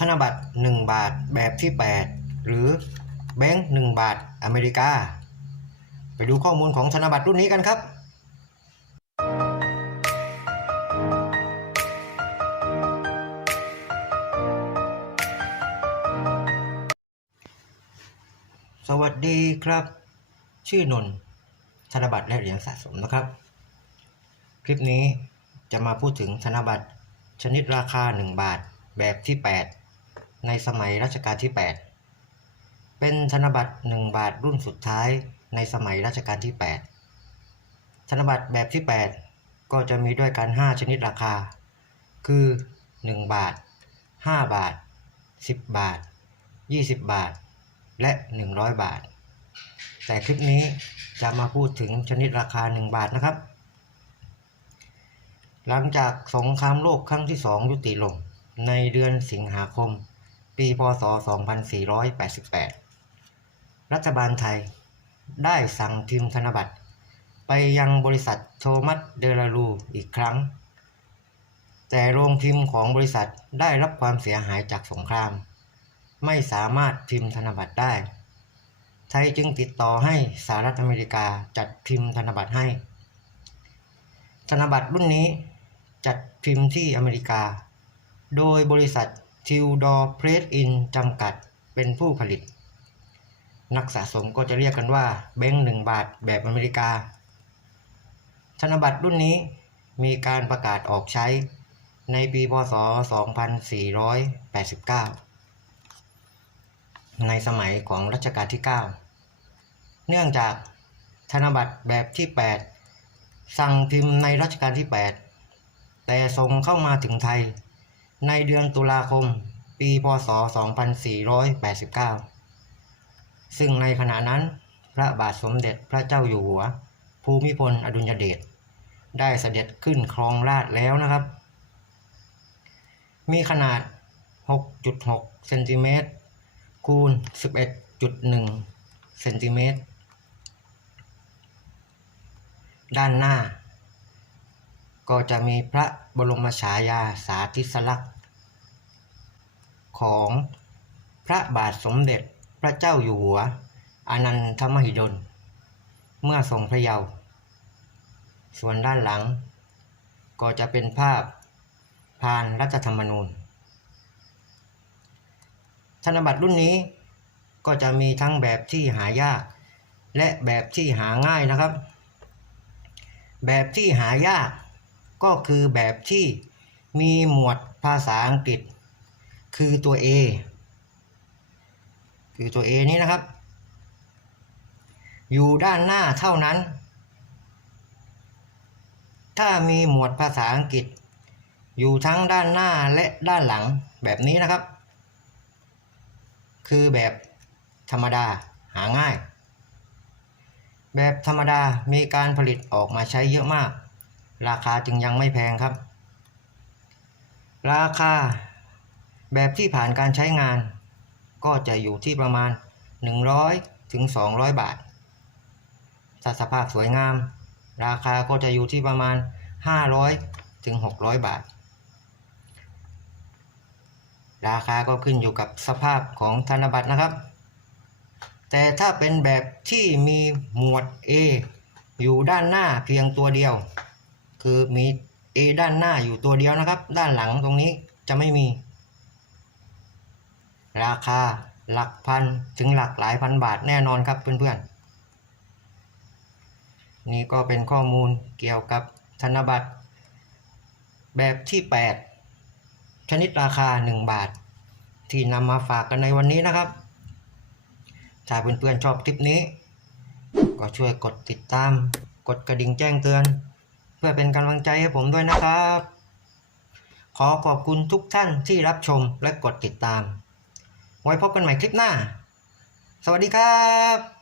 ธนบัตร 1 บาทแบบที่ 8 หรือแบงค์1บาทอเมริกา ไปดูข้อมูลของธนบัตรรุ่นนี้กันครับสวัสดีครับ ชื่อนนทธนบัตรและเหรียญสะสมนะครับ คลิปนี้จะมาพูดถึงธนบัตรชนิดราคา 1 บาทแบบที่ 8 ในสมัยรัชกาลที่ 8 เป็นธนบัตร 1 บาทรุ่นสุดท้ายในสมัยรัชกาลที่ 8 ธนบัตรแบบที่ 8 ก็จะมีด้วยกัน 5 ชนิดราคา คือ 1 บาท 5 บาท 10 บาท 20 บาท และ 100 บาท แต่คลิปนี้จะมาพูดถึงชนิดราคา 1 บาทนะครับ หลังจากสงครามโลกครั้งที่ 2 ยุติลงในเดือนสิงหาคม ปีพศ 2488 รัฐบาลไทยได้สั่งพิมพ์ธนบัตร ไปยังบริษัทโทมัสเดลารูอีกครั้ง แต่โรงพิมพ์ของบริษัทได้รับความเสียหายจากสงคราม ไม่สามารถพิมพ์ธนบัตรได้ ไทยจึงติดต่อให้สหรัฐอเมริกาจัดพิมพ์ธนบัตรให้ ธนบัตรรุ่นนี้จัดพิมพ์ที่อเมริกา โดยบริษัท ทิวดอร์เพรสอินจำกัดเป็นผู้ผลิต นักสะสมก็จะเรียกกันว่าแบงค์หนึ่งบาทแบบอเมริกา ธนบัตรรุ่นนี้มีการประกาศออกใช้ในปีพศ 2489 ในสมัยของรัชกาลที่ 9 เนื่องจากธนบัตรแบบที่ 8 สั่งพิมพ์ในรัชกาลที่ 8 แต่ส่งเข้ามาถึงไทย ในเดือนตุลาคม ปีพศ 2489 ซึ่งในขณะนั้นพระบาทสมเด็จพระเจ้าอยู่หัว ภูมิพลอดุลยเดชได้เสด็จขึ้นครองราชแล้วนะครับ มีขนาด 6.6 เซนติเมตรคูณ 11.1 เซนติเมตร ด้านหน้า ก็จะมีพระบรมฉายาสาธิสลักษณ์ ของพระบาทสมเด็จพระเจ้าอยู่หัว อนันทมหิดล เมื่อทรงพระเยาว์ส่วนด้านหลัง ก็จะเป็นภาพพานรัฐธรรมนูญ ธนบัตรรุ่นนี้ก็จะมีทั้งแบบที่หายาก และแบบที่หาง่ายนะครับ แบบที่หายาก ก็คือแบบที่มีหมวดภาษาอังกฤษ คือตัว A คือตัว A นี้นะครับ อยู่ด้านหน้าเท่านั้น ถ้ามีหมวดภาษาอังกฤษ อยู่ทั้งด้านหน้าและด้านหลังแบบนี้นะครับ คือแบบธรรมดาหาง่าย แบบธรรมดามีการผลิตออกมาใช้เยอะมาก ราคาจึงยังไม่แพงครับ ราคาแบบที่ผ่านการใช้งาน ก็จะอยู่ที่ประมาณ 100ถึง200 บาทถ้าสภาพสวยงาม ราคาก็จะอยู่ที่ประมาณ 500ถึง600 บาท ราคาก็ขึ้นอยู่กับสภาพของธนบัตรนะครับ แต่ถ้าเป็นแบบที่มีหมวด A อยู่ด้านหน้าเพียงตัวเดียว คือมี A ด้านหน้าอยู่ตัวเดียวนะครับ ด้านหลังตรงนี้จะไม่มี ราคาหลักพันถึงหลักหลายพันบาทแน่นอนครับเพื่อนๆ นี่ก็เป็นข้อมูลเกี่ยวกับธนบัตร แบบที่ 8 ชนิดราคา 1 บาท ที่นำมาฝากกันในวันนี้นะครับ ถ้าเพื่อนๆชอบคลิปนี้ ก็ช่วยกดติดตาม กดกระดิ่งแจ้งเตือน เพื่อเป็นกำลังใจให้ผมด้วยนะครับ ขอขอบคุณทุกท่านที่รับชมและกดติดตาม ไว้พบกันใหม่คลิปหน้า สวัสดีครับ